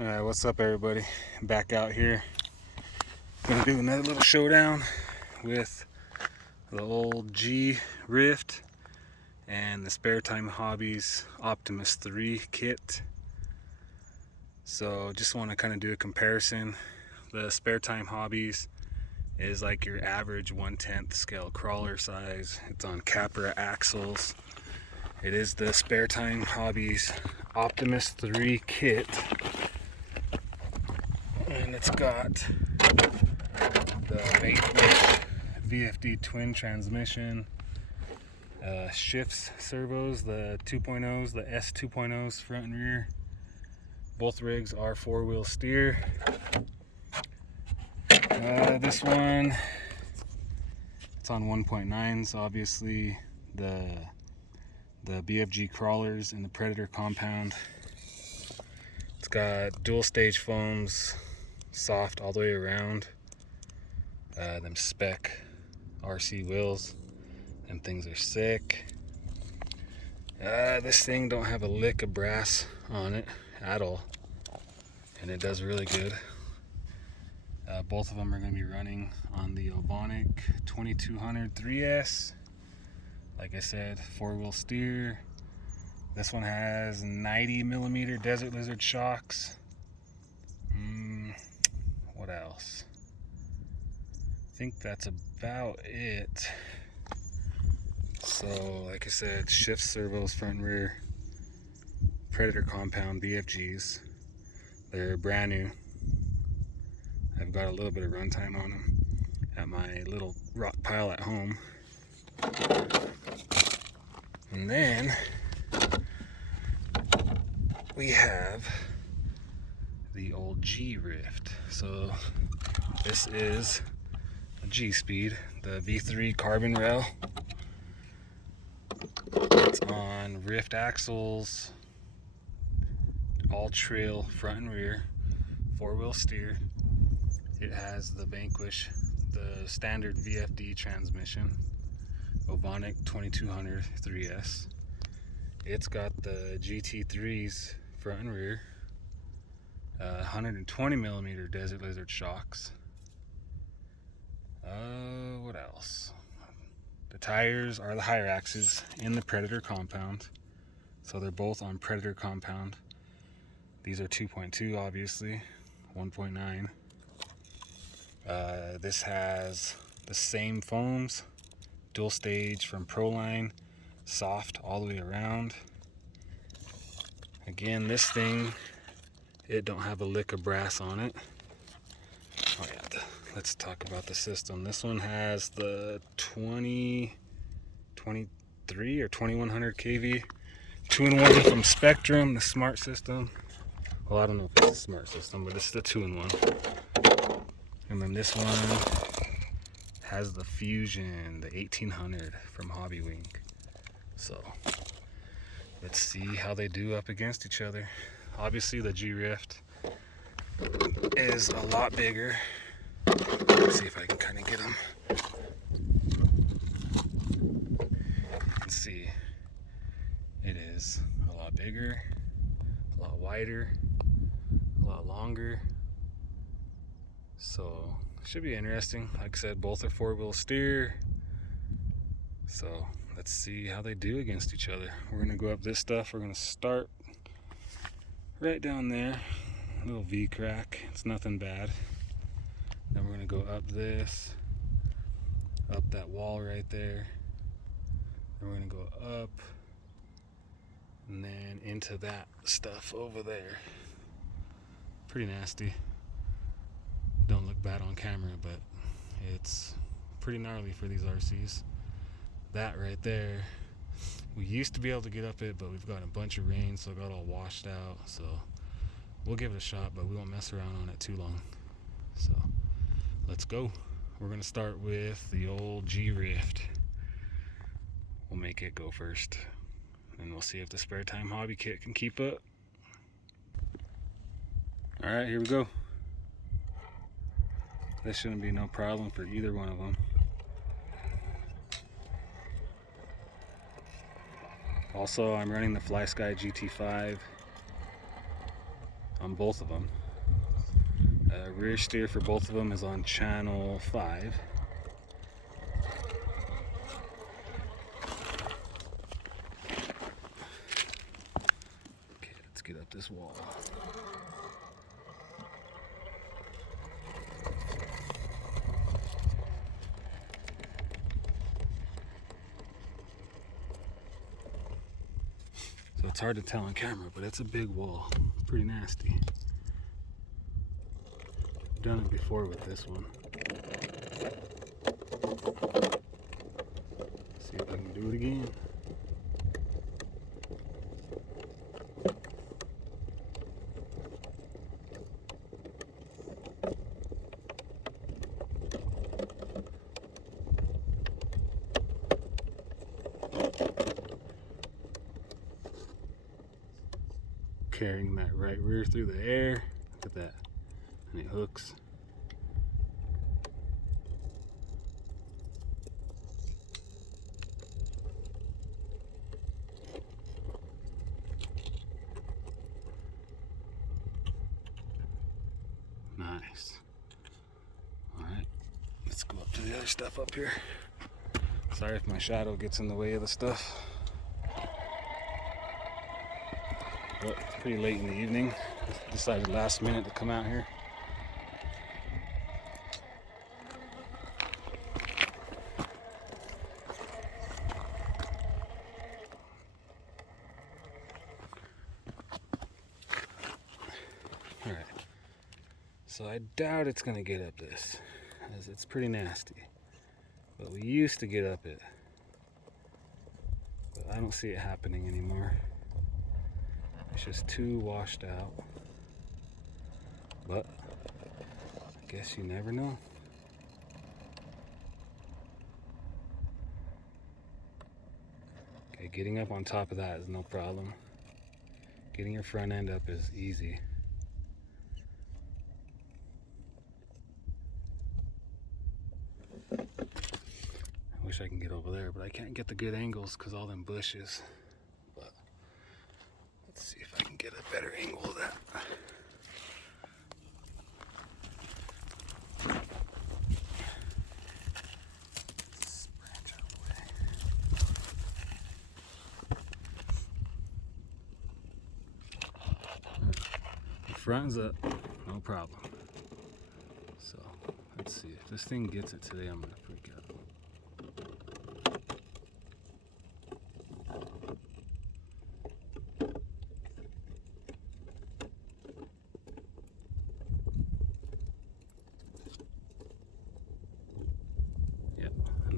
Alright, what's up everybody? Back out here. Gonna do another little showdown with the old Ryft and the Spare Time Hobbies Optimus3 kit. So just want to kind of do a comparison. The Spare Time Hobbies is like your average 1/10 scale crawler size. It's on Capra axles. It is the Spare Time Hobbies Optimus3 kit. And it's got the Vanquish VFD twin transmission, shifts servos, the 2.0s, the S 2.0s front and rear. Both rigs are 4-wheel steer. This one, it's on 1.9s. Obviously, the BFG crawlers in the Predator compound. It's got dual stage foams, soft all the way around. Them spec RC wheels, and things are sick. This thing don't have a lick of brass on it at all, and it does really good. Both of them are going to be running on the Ovonic 2200 3S. Like I said, 4-wheel steer. This one has 90mm Desert Lizard shocks. What else? I think that's about it. So, like I said, shift servos front and rear. Predator compound BFGs. They're brand new. I've got a little bit of runtime on them at my little rock pile at home. And then we have the old Ryft. So this is a Gspeed, the V3 carbon rail. It's on Ryft axles, all trail front and rear, 4-wheel steer. It has the Vanquish, the standard VFD transmission, Ovonic 2200 3S. It's got the GT3s front and rear, 120mm Desert Lizard shocks. What else? The tires are the higher axes in the Predator compound, so they're both on Predator compound. These are 2.2, obviously, 1.9. This has the same foams, dual stage from Proline, soft all the way around. Again, this thing, it don't have a lick of brass on it. Oh yeah, let's talk about the system. This one has the 23 or 2100 kV 2-in-1 from Spectrum, the smart system. Well, I don't know if it's a smart system, but it's the 2-in-1. And then this one has the Fusion, the 1800 from Hobby Wing. So let's see how they do up against each other. Obviously the Ryft is a lot bigger. Let's see if I can kind of get them. You can see it is a lot bigger, a lot wider, a lot longer. So should be interesting. Like I said, both are 4-wheel steer. So let's see how they do against each other. We're gonna go up this stuff. We're gonna start right down there, a little V crack. It's nothing bad. Then we're gonna go up this, up that wall right there. Then we're gonna go up, and then into that stuff over there. Pretty nasty. Don't look bad on camera, but it's pretty gnarly for these RCs. That right there, we used to be able to get up it, but we've got a bunch of rain, so it got all washed out. So we'll give it a shot, but we won't mess around on it too long. So let's go. We're gonna start with the old Ryft. We'll make it go first, and we'll see if the Spare Time Hobby kit can keep up. All right, here we go. This shouldn't be no problem for either one of them. Also, I'm running the FlySky GT5 on both of them. Rear steer for both of them is on channel 5. Okay, let's get up this wall. So it's hard to tell on camera, but it's a big wall. Pretty nasty. I've done it before with this one. See if I can do it again. Carrying that right rear through the air. Look at that. And it hooks. Nice. Alright, let's go up to the other stuff up here. Sorry if my shadow gets in the way of the stuff. Well, it's pretty late in the evening. Decided last minute to come out here. Alright. So I doubt it's going to get up this, as it's pretty nasty. But we used to get up it. But I don't see it happening anymore. It's just too washed out. But I guess you never know. Okay, getting up on top of that is no problem. Getting your front end up is easy. I wish I can get over there, but I can't get the good angles because all them bushes. But let's see if I can get a better angle of that. Let's branch out of the way. The front's up, no problem. So let's see if this thing gets it today. I'm gonna freak out.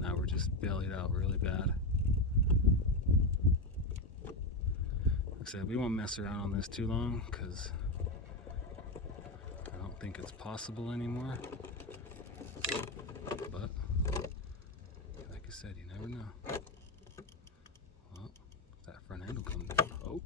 Now we're just bellied out really bad. Like I said, we won't mess around on this too long because I don't think it's possible anymore. But like I said, you never know. Well, that front end will come down. Oh.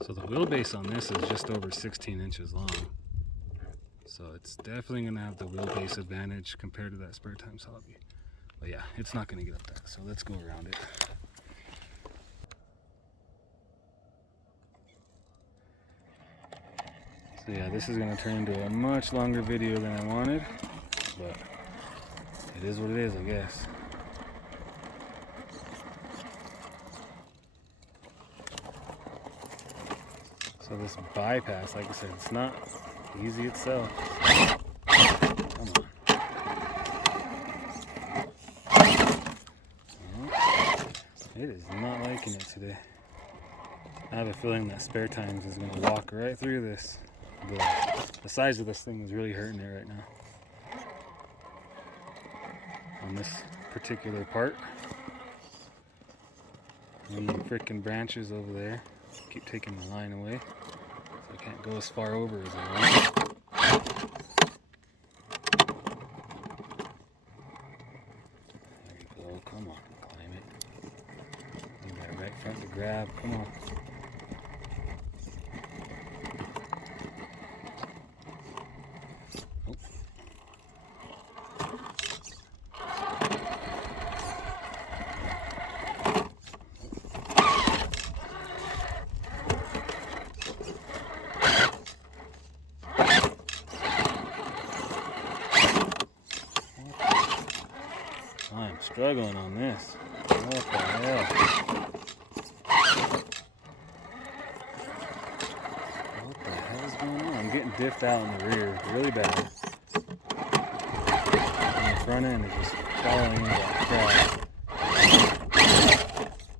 So the wheelbase on this is just over 16 inches long. So it's definitely going to have the wheelbase advantage compared to that Spare Times Hobby. But yeah, it's not going to get up that. So let's go around it. So yeah, this is going to turn into a much longer video than I wanted. But it is what it is, I guess. So this bypass, like I said, it's not easy itself. Come on. It is not liking it today. I have a feeling that Spare Times is going to walk right through this. The size of this thing is really hurting it right now. On this particular part. And the freaking branches over there keep taking the line away. So I can't go as far over as I want. There you go. Come on. Climb it. Need that right front to grab. Come on. struggling on this. What the hell? What the hell is going on? I'm getting diffed out in the rear really bad. And the front end is just falling into that crap.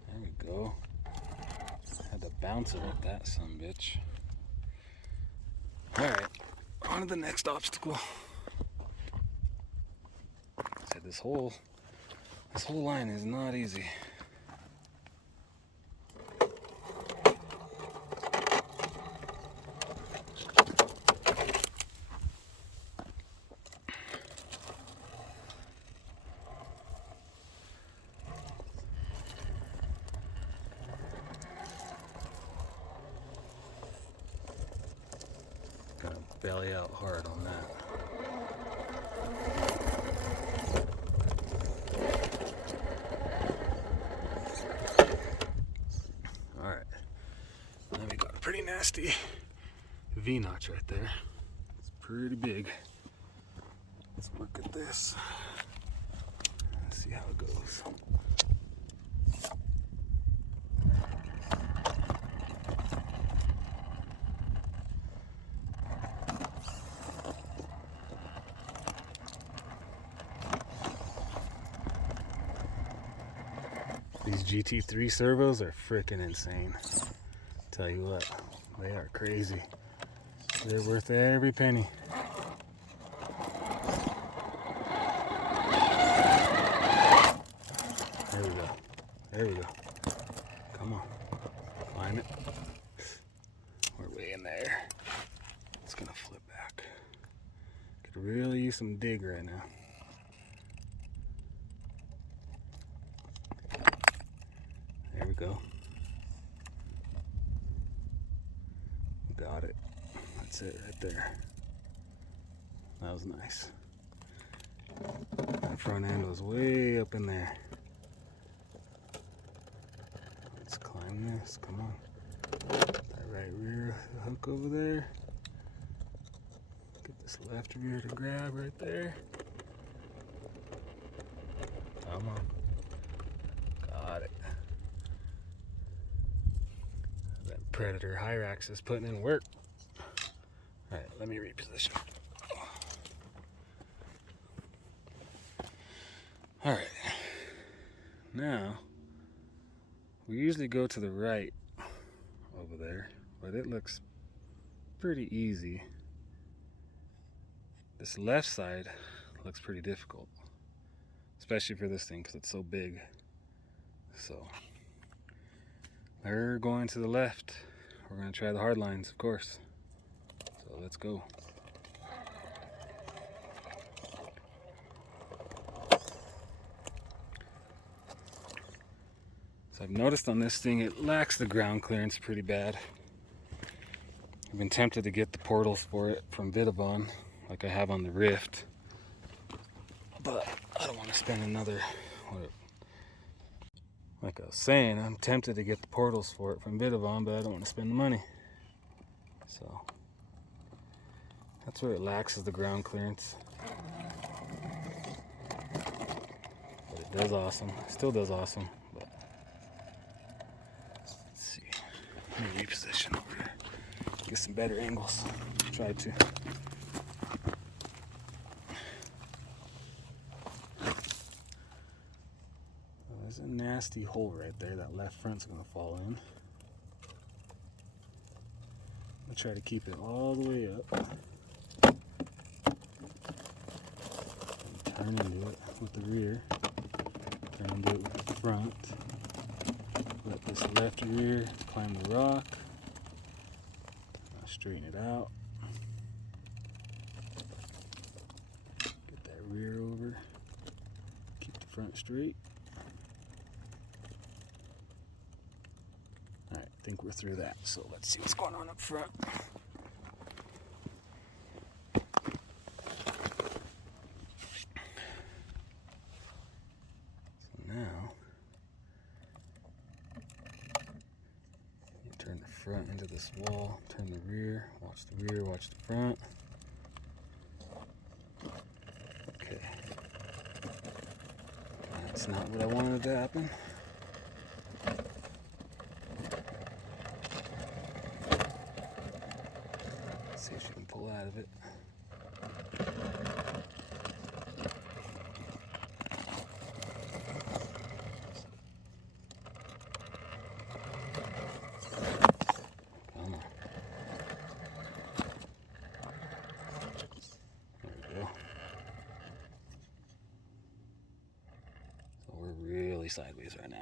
There we go. Had to bounce it with that sumbitch. Alright, on to the next obstacle. Said this whole line is not easy. Gonna belly out hard on that. Pretty nasty V-notch right there. It's pretty big. Let's look at this. Let's see how it goes. These GT3 servos are freaking insane. Tell you what, they are crazy. They're worth every penny. There we go. There we go. Come on. Climb it. We're way in there. It's gonna flip back. Could really use some dig right now. There we go. Got it. That's it right there. That was nice. That front end was way up in there. Let's climb this. Come on. That right rear hook over there. Get this left rear to grab right there. Come on. Got it. Predator Hyrax is putting in work. Alright, let me reposition. Alright. Now, we usually go to the right over there, but it looks pretty easy. This left side looks pretty difficult, especially for this thing because it's so big. So, we're going to the left. We're going to try the hard lines, of course. So let's go. So I've noticed on this thing it lacks the ground clearance pretty bad. I've been tempted to get the portals for it from Vidavon, like I have on the Ryft. But I don't want to spend another... Like I was saying, I'm tempted to get the portals for it from Vidavon, but I don't want to spend the money. So, that's where it lacks, is the ground clearance. But it does awesome. It still does awesome. But let's see. Let me reposition over here. Get some better angles. Try to. There's a nasty hole right there. That left front's gonna fall in. I'll try to keep it all the way up. And turn into it with the rear. Turn into it with the front. Let this left rear climb the rock. I'll straighten it out. Get that rear over. Keep the front straight. Alright, I think we're through that. So let's see what's going on up front. So now, you turn the front into this wall, turn the rear, watch the front. Okay. That's not what I wanted to happen. Let's see if she can pull out of it. Come on. There we go. So we're really sideways right now.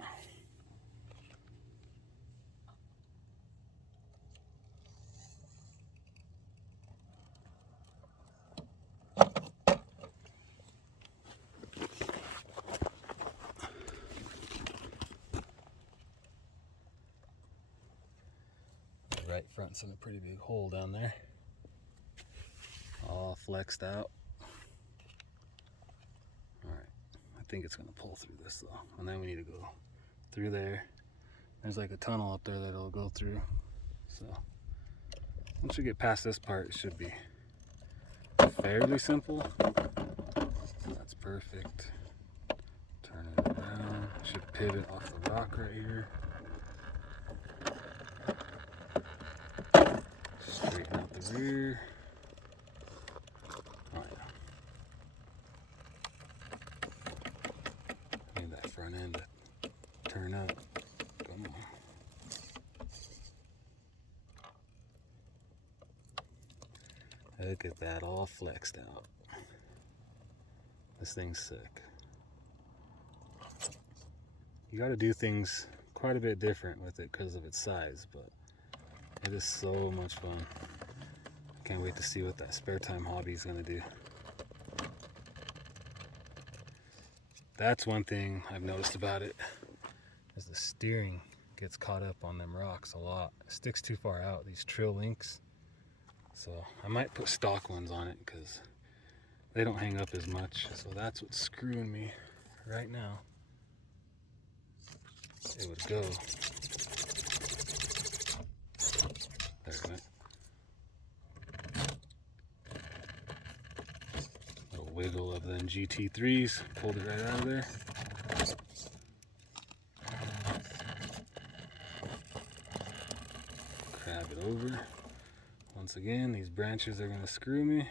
Right front's in a pretty big hole down there, all flexed out. Alright, I think it's going to pull through this though, and then we need to go through there. There's like a tunnel up there that it'll go through, so once we get past this part, it should be fairly simple. That's perfect. Turn it around, should pivot off the rock right here. Straighten out the rear. Oh yeah. Need that front end to turn up. Come on. Look at that, all flexed out. This thing's sick. You got to do things quite a bit different with it because of its size, but it is so much fun. Can't wait to see what that spare time hobby is going to do. That's one thing I've noticed about it, is the steering gets caught up on them rocks a lot. It sticks too far out, these trill links. So I might put stock ones on it because they don't hang up as much. So that's what's screwing me right now. It would go. There it went. Little wiggle of them GT3s. Pulled it right out of there. Crab it over. Once again, these branches are going to screw me.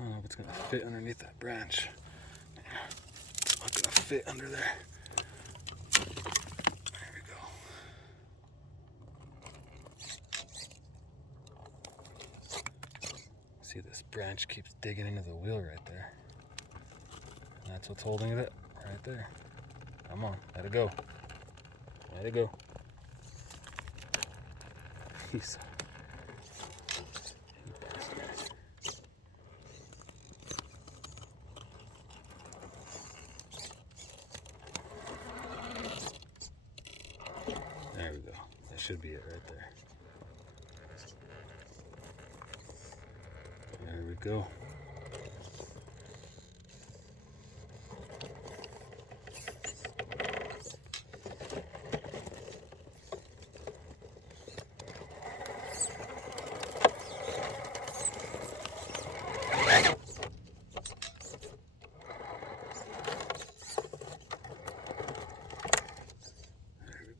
I don't know if it's going to fit underneath that branch. It's not going to fit under there. There we go. See, this branch keeps digging into the wheel right there. And that's what's holding it right there. Come on, let it go. Let it go. He's there we go. That should be it right there. There we go.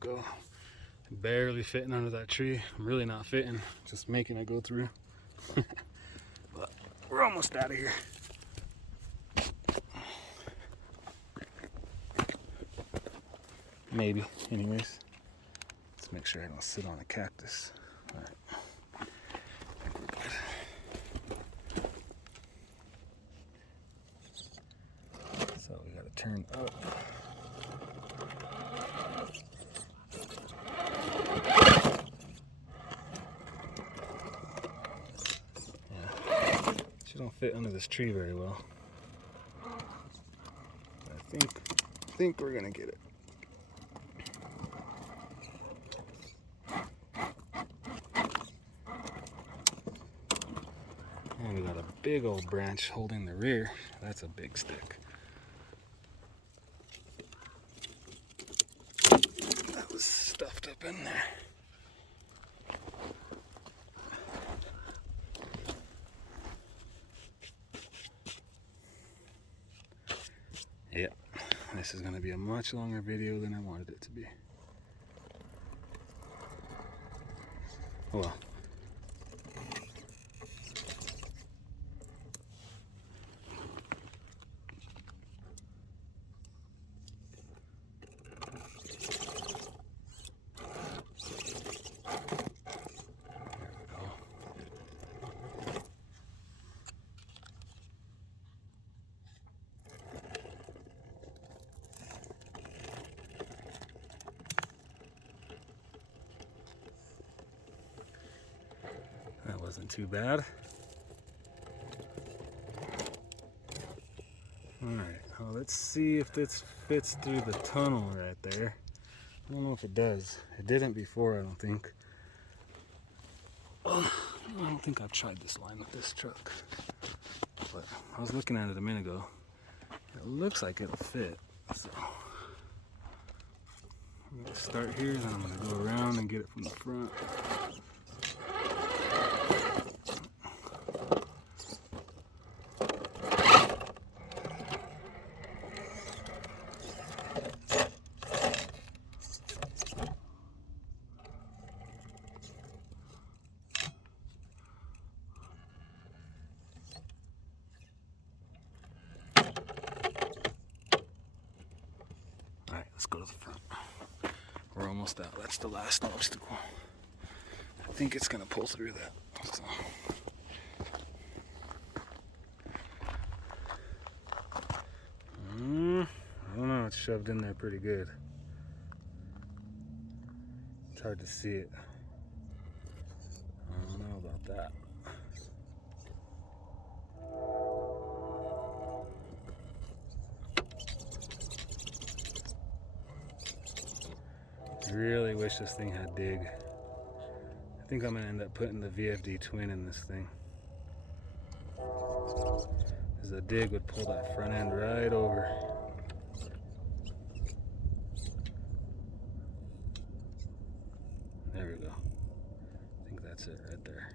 Go. Barely fitting under that tree. I'm really not fitting, just making it go through. But we're almost out of here. Maybe, anyways. Let's make sure I don't sit on a cactus. All right. I think we're good. So we gotta turn up. fit under this tree very well. I think we're gonna get it. And we got a big old branch holding the rear. That's a big stick. That was stuffed up in there. Yep, this is going to be a much longer video than I wanted it to be. Well, that wasn't too bad. Alright, well, let's see if this fits through the tunnel right there. I don't know if it does. It didn't before, I don't think. I don't think I've tried this line with this truck. But I was looking at it a minute ago. It looks like it'll fit. So I'm going to start here, then I'm going to go around and get it from the front. Let's go to the front. We're almost out. That's the last obstacle. I think it's going to pull through that. So. I don't know. It's shoved in there pretty good. It's hard to see it. I don't know about that. Really wish this thing had dig. I think I'm gonna end up putting the VFD twin in this thing, because the dig would pull that front end right over. There we go. I think that's it right there.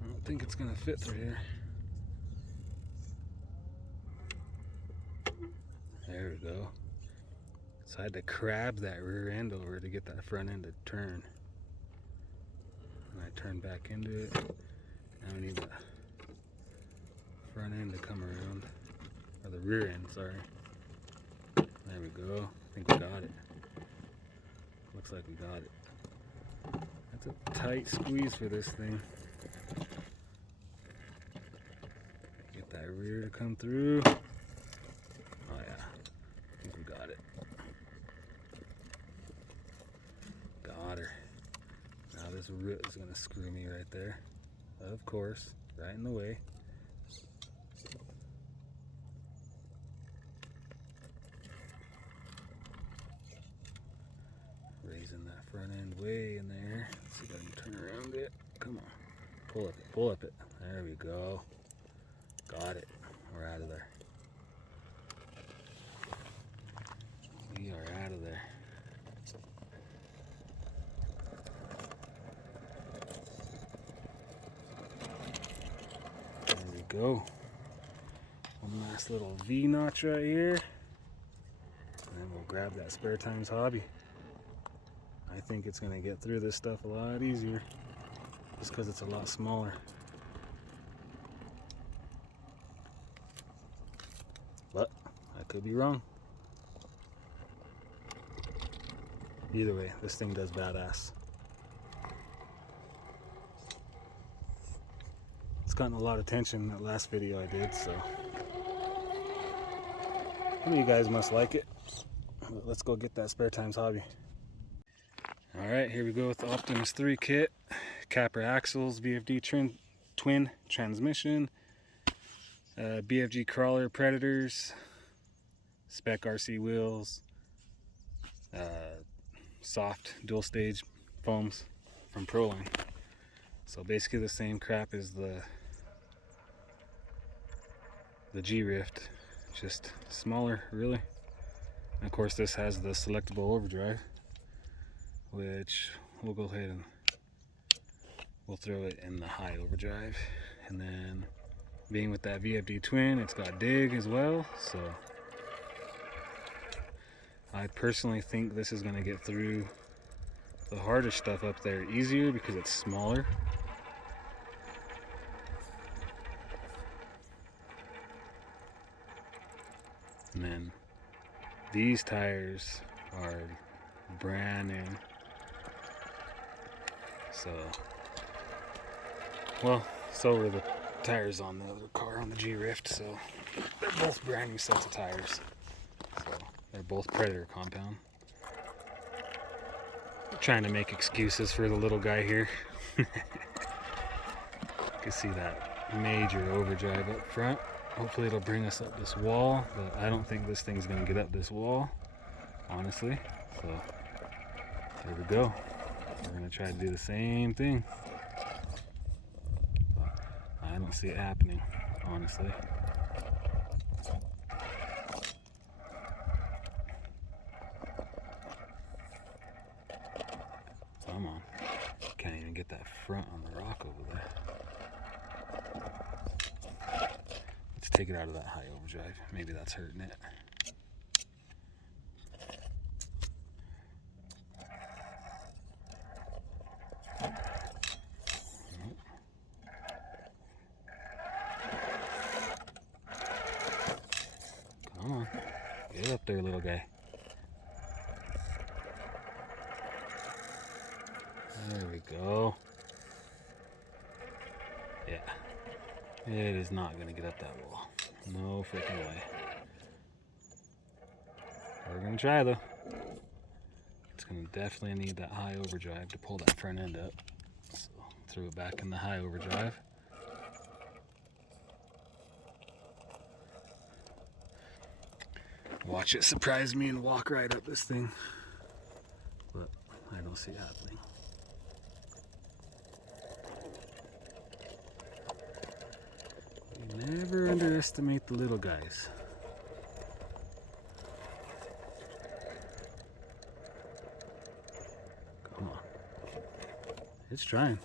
I think it's gonna fit through here. There we go. So I had to crab that rear end over to get that front end to turn. And I turned back into it. Now I need the front end to come around. Or the rear end, sorry. There we go. I think we got it. Looks like we got it. That's a tight squeeze for this thing. Get that rear to come through. Oh yeah, I think we got it. Got her. Now this root is gonna screw me right there. Of course, right in the way. Raising that front end way in there. Let's see if I can turn around it. Come on. Pull up it. Pull up it. There we go. Got it. We're out of there. We are out of there. There we go. One last little V notch right here. And then we'll grab that spare times hobby. I think it's going to get through this stuff a lot easier. Just because it's a lot smaller. But I could be wrong. Either way, this thing does badass. It's gotten a lot of attention in that last video I did, so some of you guys must like it. But let's go get that spare times hobby. Alright, here we go with the Optimus3 kit. Capper axles, VFD twin transmission, BFG crawler predators, spec RC wheels, soft dual stage foams from Proline. So basically the same crap as the Ryft, just smaller really. And of course this has the selectable overdrive, which we'll go ahead and we'll throw it in the high overdrive. And then being with that VFD twin, it's got dig as well, so I personally think this is going to get through the harder stuff up there easier because it's smaller. And then these tires are brand new. So, well, so were the tires on the other car, on the Ryft, so they're both brand new sets of tires. So they're both Predator compound. I'm trying to make excuses for the little guy here. You can see that major overdrive up front. Hopefully it'll bring us up this wall, but I don't think this thing's gonna get up this wall, honestly. So there we go. We're gonna try to do the same thing. I don't see it happening, honestly. Come on. Can't even get that front on the rock over there. Let's take it out of that high overdrive. Maybe that's hurting it. Come on. Get up there, little guy. There we go. Yeah. It is not going to get up that wall. No freaking way. We're going to try though. It's going to definitely need that high overdrive to pull that front end up. So throw it back in the high overdrive. Watch it surprise me and walk right up this thing. But I don't see it happening. You never underestimate the little guys. Come on. It's trying.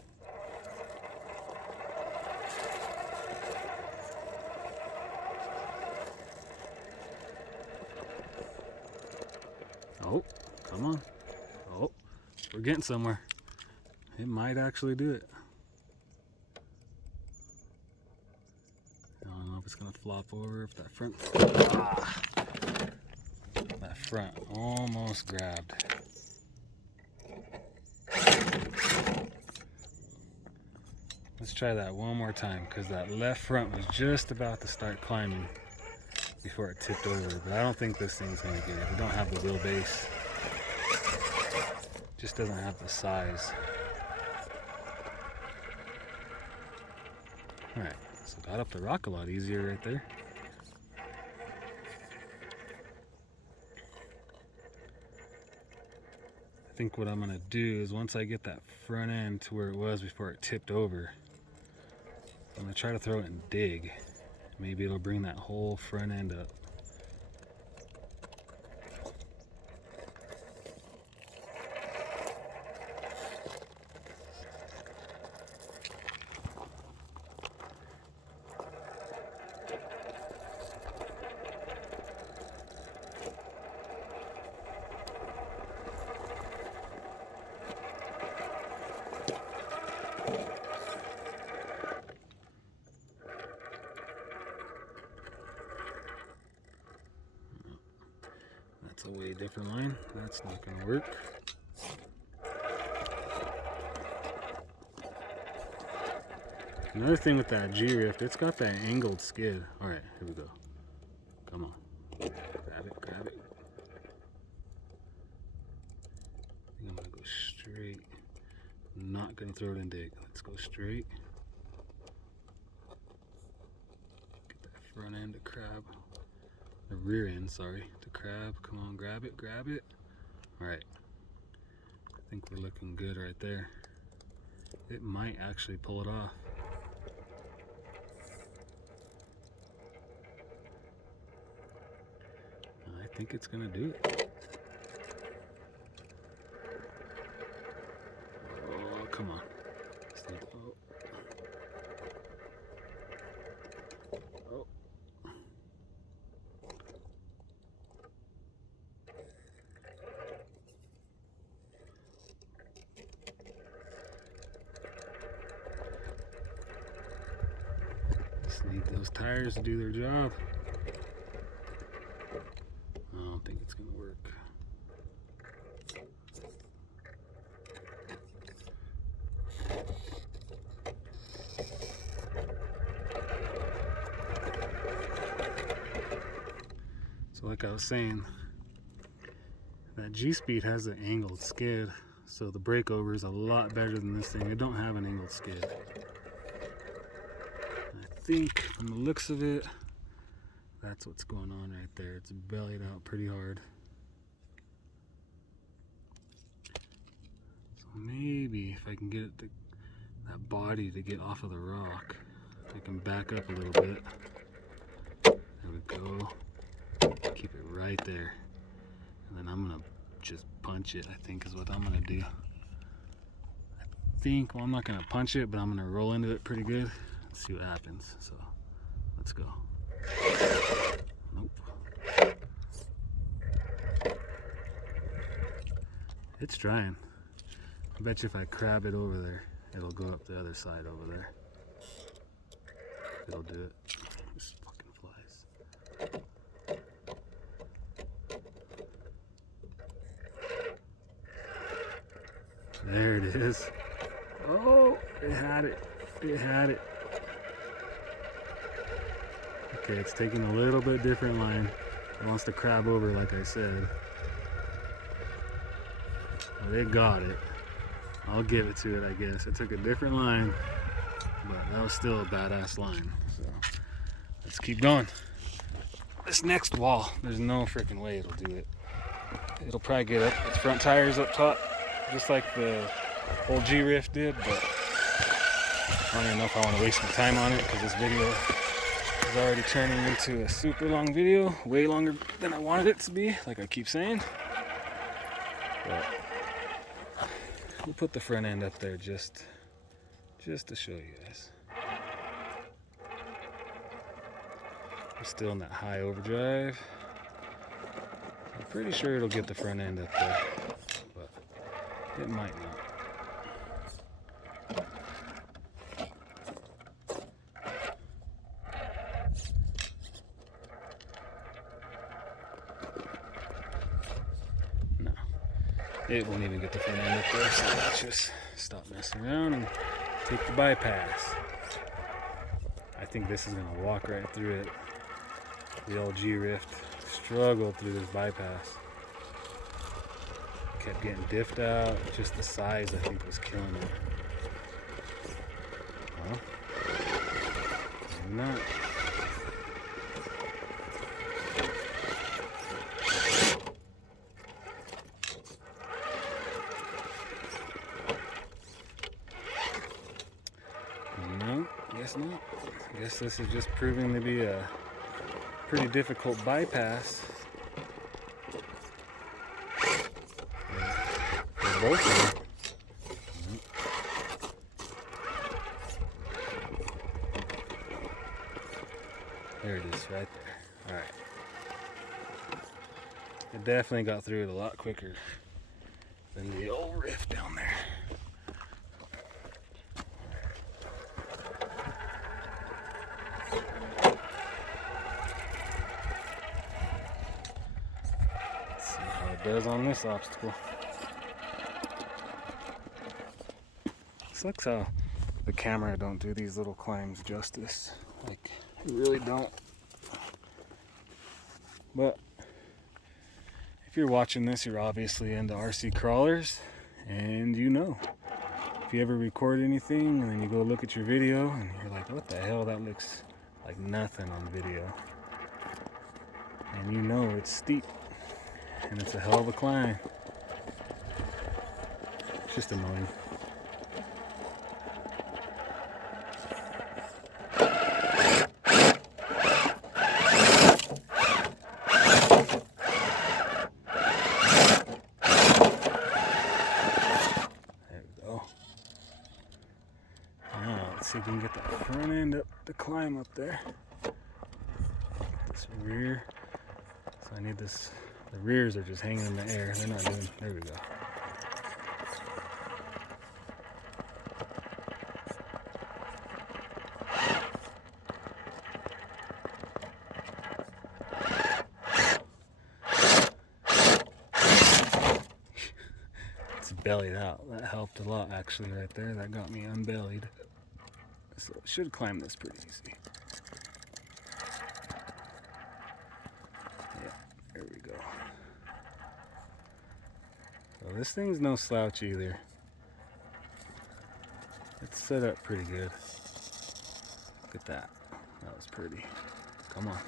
Oh, come on. Oh, we're getting somewhere. It might actually do it. I don't know if it's gonna flop over, if that front, that front almost grabbed. Let's try that one more time, because that left front was just about to start climbing before it tipped over, but I don't think this thing's gonna get it. We don't have the wheelbase. Just doesn't have the size. Alright, so got up the rock a lot easier right there. I think what I'm gonna do is once I get that front end to where it was before it tipped over, I'm gonna try to throw it and dig. Maybe it'll bring that whole front end up. That's a way different line. That's not gonna work. Another thing with that G-Ryft, it's got that angled skid. Alright, here we go. Come on. Grab it, grab it. I think I'm gonna go straight. I'm not gonna throw it and dig. Let's go straight. Get that front end to crab. The rear end, sorry, to crab. Come on, grab it, grab it. Alright. I think we're looking good right there. It might actually pull it off. I think it's gonna do it. Oh, come on. Oh. Oh. Just need those tires to do their job. I don't think it's gonna work. So like I was saying, that Gspeed has an angled skid, so the breakover is a lot better than this thing. I don't have an angled skid. I think from the looks of it, that's what's going on right there. It's bellied out pretty hard. So maybe if I can get it to, that body to get off of the rock, I can back up a little bit. There we go. Keep it right there. And then I'm gonna just punch it, I think is what I'm gonna do. I think, well, I'm not gonna punch it, but I'm gonna roll into it pretty good and see what happens. So let's go. Nope. It's trying. I bet you if I crab it over there, it'll go up the other side over there. It'll do it. This fucking flies. There it is. Oh, it had it. It had it. Okay, it's taking a little bit different line. It wants to crab over, like I said. Well, they got it. I'll give it to it, I guess. It took a different line, but that was still a badass line. So let's keep going. This next wall, there's no freaking way it'll do it. It'll probably get up its front tires up top, just like the old G-Ryft did, but I don't even know if I want to waste my time on it because this video is already turning into a super long video, way longer than I wanted it to be, like I keep saying. But we'll put the front end up there just to show you guys. I'm still in that high overdrive. I'm pretty sure it'll get the front end up there, but it might not. No, it won't even get the front end up there, so let's just stop messing around and take the bypass. I think this is gonna walk right through it. The old G-Ryft struggled through this bypass. Kept getting diffed out. Just the size, I think, was killing it. Well, maybe not. No, guess not. I guess this is just proving to be a pretty difficult bypass. Both of them. There it is, right there. Alright. It definitely got through it a lot quicker than the old Ryft down there. Let's see. it does on this obstacle. Sucks how the camera don't do these little climbs justice. Like, it really don't. But if you're watching this, you're obviously into RC crawlers, and you know. If you ever record anything and then you go look at your video and you're like, what the hell, that looks like nothing on video. And you know it's steep and it's a hell of a climb. It's just annoying. See if we can get that front end up to climb up there. This rear. So I need this. The rears are just hanging in the air. They're not doing. There we go. It's bellied out. That helped a lot actually right there. That got me unbellied. So it should climb this pretty easy. Yeah, there we go. So this thing's no slouch either. It's set up pretty good. Look at that. That was pretty. Come on.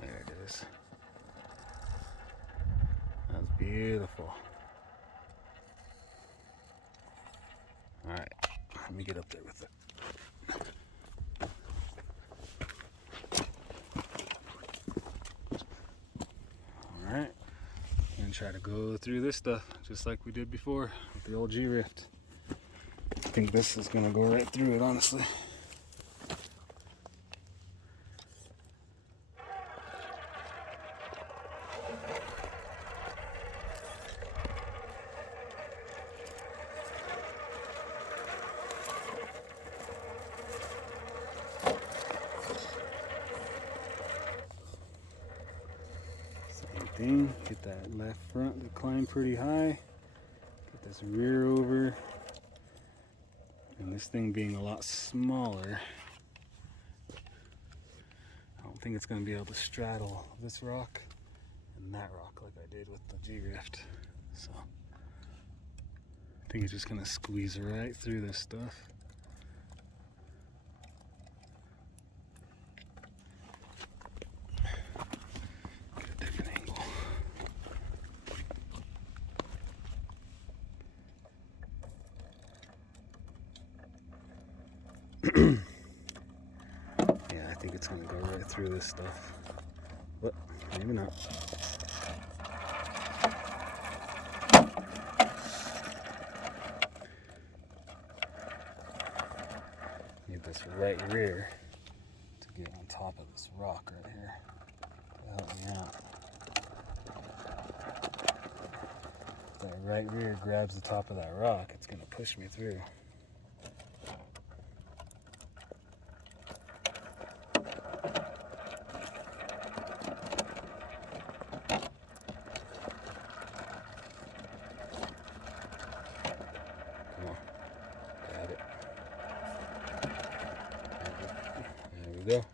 There it is. That's beautiful. Alright, let me get up there with it. Alright, I'm going to try to go through this stuff just like we did before with the old Ryft. I think this is going to go right through it, honestly. Get that left front to climb pretty high. Get this rear over. And this thing being a lot smaller, I don't think it's going to be able to straddle this rock and that rock like I did with the Ryft. So I think it's just going to squeeze right through this stuff. Yeah, I think it's going to go right through this stuff. But maybe not. Need this right rear to get on top of this rock right here to help me out. If that right rear grabs the top of that rock, it's going to push me through. Go.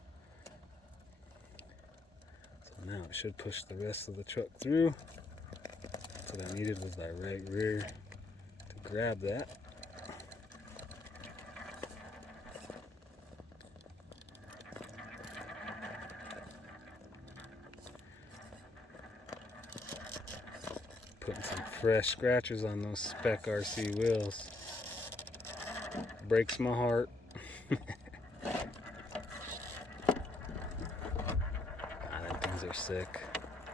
So now it should push the rest of the truck through. So what I needed was that right rear to grab that. Putting some fresh scratches on those spec RC wheels. Breaks my heart. They're sick.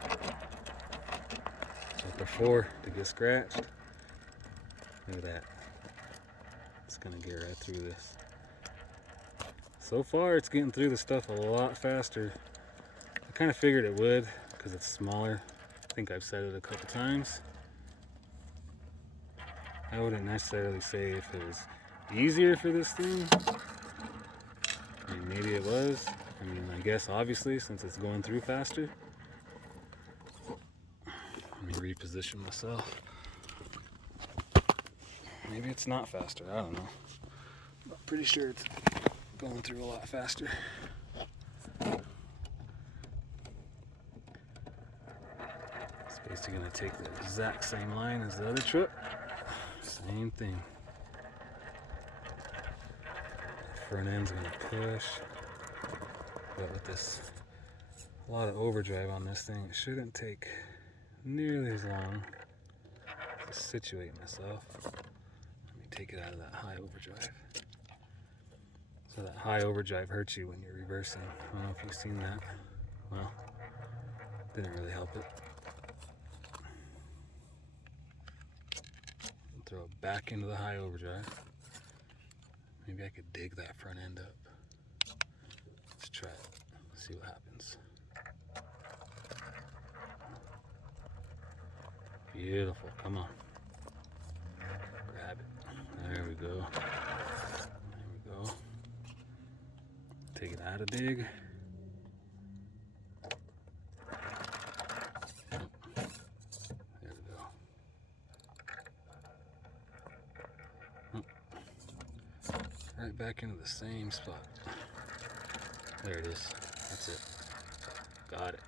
But before to get scratched, look at that. It's gonna get right through this. So far it's getting through the stuff a lot faster. I kind of figured it would because it's smaller. I think I've said it a couple times. I wouldn't necessarily say if it was easier for this thing. I mean, maybe it was. I mean, I guess obviously since it's going through faster. Let me reposition myself. Maybe it's not faster, I don't know. But I'm pretty sure it's going through a lot faster. It's basically gonna take the exact same line as the other truck. Same thing. Front end's gonna push. But with this, a lot of overdrive on this thing, it shouldn't take nearly as long to situate myself. Let me take it out of that high overdrive. So that high overdrive hurts you when you're reversing. I don't know if you've seen that. Well, didn't really help it. Throw it back into the high overdrive. Maybe I could dig that front end up. Let's try it. See what happens. Beautiful. Come on. Grab it. There we go. There we go. Take it out of dig. There we go. Right back into the same spot. There it is. That's it. Got it.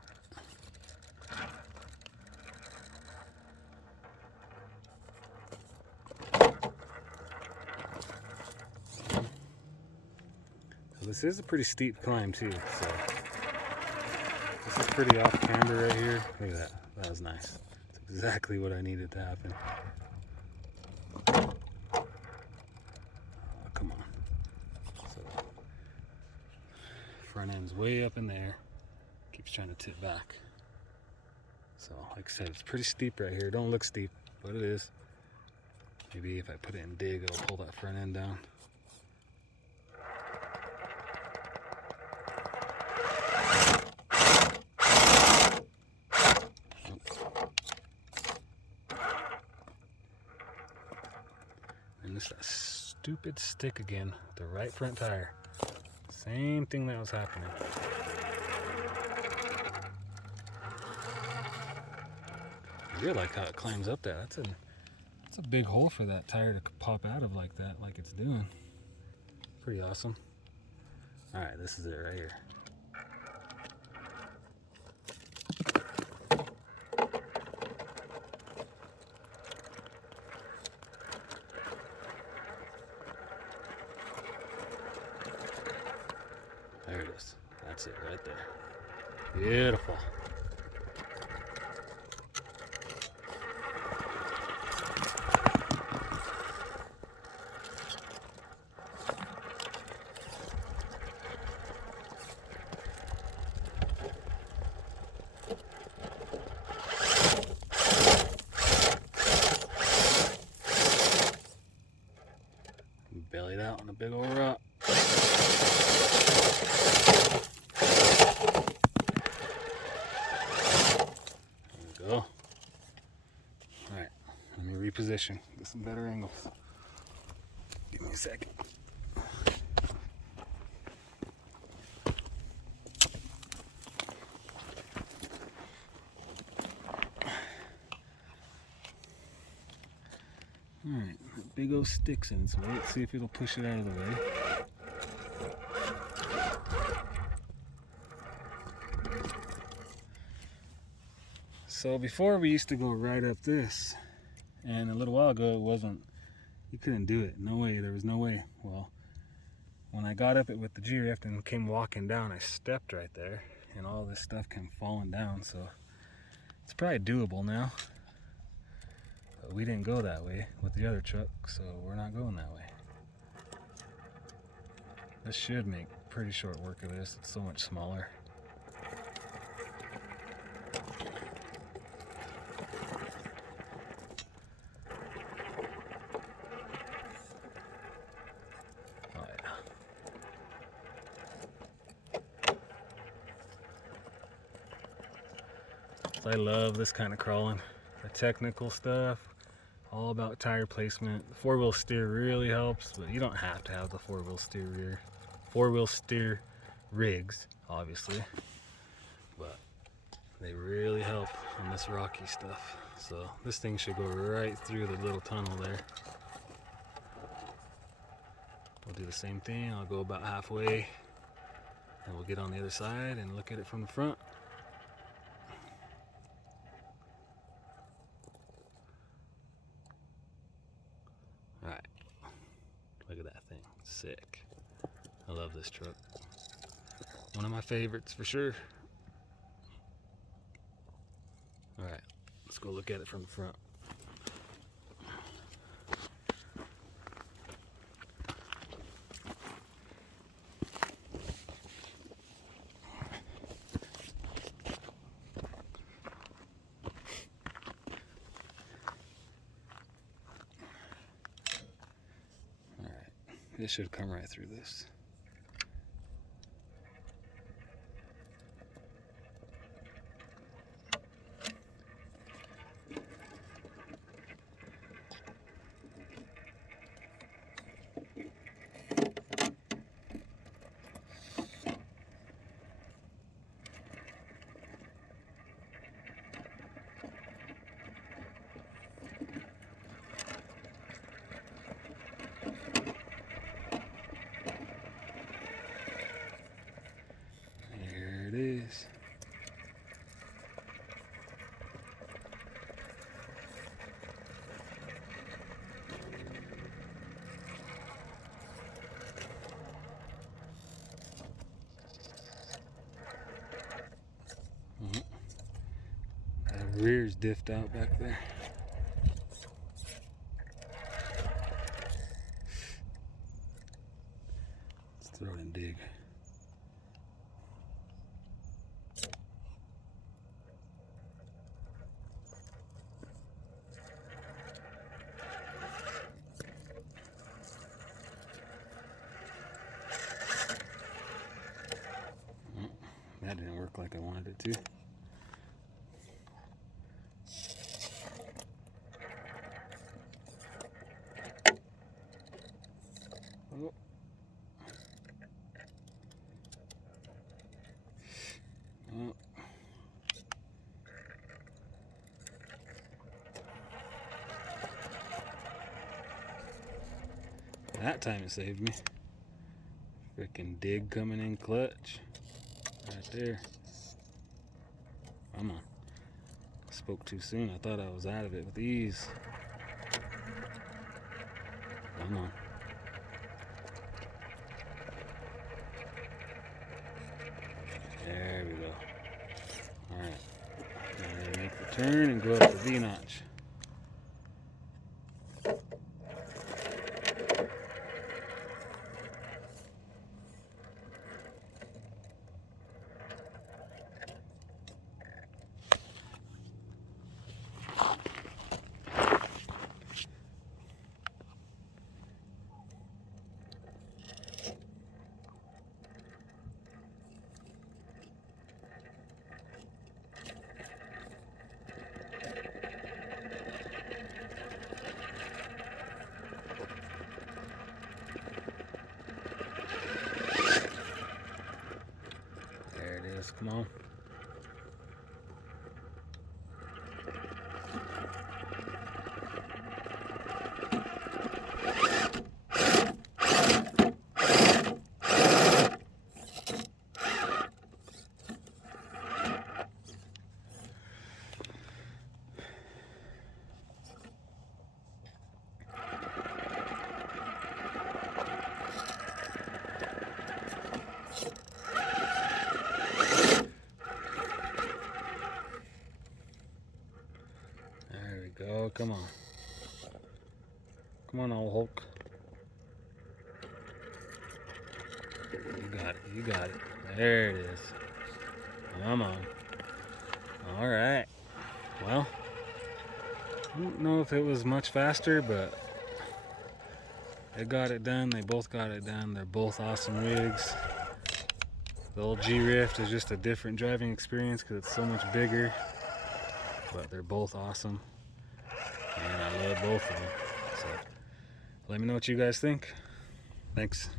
So this is a pretty steep climb too. So this is pretty off camber right here. Look at that. That was nice. That's exactly what I needed to happen. Come on. So front end's way up in there. Keeps trying to tip back. So like I said, it's pretty steep right here. Don't look steep, but it is. Maybe if I put it in dig, it'll pull that front end down. And this that stupid stick again, the right front tire. Same thing that was happening. I really like how it climbs up there. That's a big hole for that tire to pop out of like that, like it's doing. Pretty awesome. All right, this is it right here. There it is. That's it right there. Beautiful. Bellied out on a big old rock. There we go. Alright, let me reposition. Get some better angles. Give me a second. Alright, big old stick's in its way. Let's see if it'll push it out of the way. So before we used to go right up this, and a little while ago it wasn't, you couldn't do it. No way, there was no way. Well, when I got up it with the Ryft and came walking down, I stepped right there and all this stuff came falling down, so it's probably doable now. But we didn't go that way with the other truck, so we're not going that way. This should make pretty short work of this. It's so much smaller. Oh yeah. So I love this kind of crawling. The technical stuff, All about tire placement. The four-wheel steer really helps, but you don't have to have the four-wheel steer rear. Four-wheel steer rigs, obviously, but they really help on this rocky stuff. So this thing should go right through the little tunnel there. We'll do the same thing. I'll go about halfway, and we'll get on the other side and look at it from the front. Alright, look at that thing, sick. I love this truck. One of my favorites for sure. Alright, let's go look at it from the front. It should come right through this. It is. The rear's diffed out back there. Let's throw it and dig. That didn't work like I wanted it to. Oh. Oh. That time it saved me. Frickin' dig coming in clutch. Right there. Come on. Spoke too soon. I thought I was out of it with ease. Come on. There we go. Alright. Now make the turn and go up the V-notch. Come on. Oh, come on. Come on, old Hulk. You got it. You got it. There it is. Come on. All right. Well, I don't know if it was much faster, but they got it done. They both got it done. They're both awesome rigs. The old Ryft is just a different driving experience because it's so much bigger, but they're both awesome. And I love both of them. So let me know what you guys think. Thanks.